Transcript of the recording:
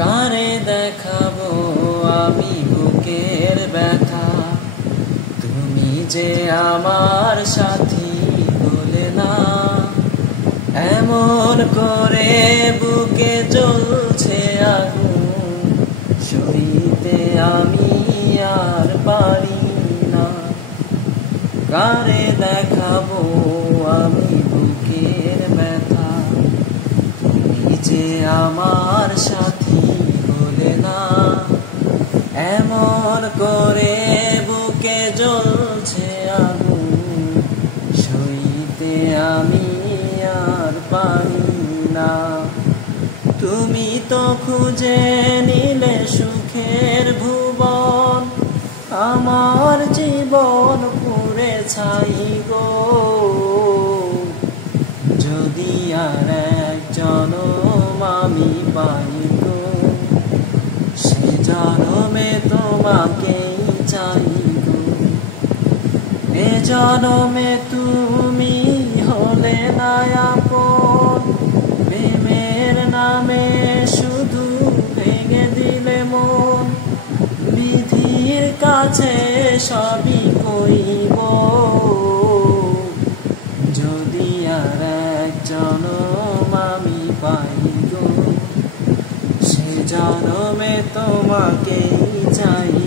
কারে দেখাবো আমি বুকের ব্যথা, তুমি যে আমার সাথী বলে না। এমন করে বুকে জ্বলছে আগুন, সইতে আমি আর পারি না। কারে দেখাবো আমি বুকের ব্যথা, তুমি যে আমার সাথী বলে না। এমন করে বুকে জ্বলছে আগুন, সইতে আমি আর পারি না। তুমি তো খুঁজে নিলে সুখের ভুবন, আমার জীবন পুড়ে ছাই গো। যদি আর এক জনম আমি পাই গো, সে জনমে তোমাকেই চাই গো। এ জনমে তুমি হলে না আপন, প্রেমের নামে শুধু ভেঙে দিলে মন। বিধির কাছে সবই কইব, যদি আর এক জনম আমি পাই গো, সে জনমে তোমাকেই চাই।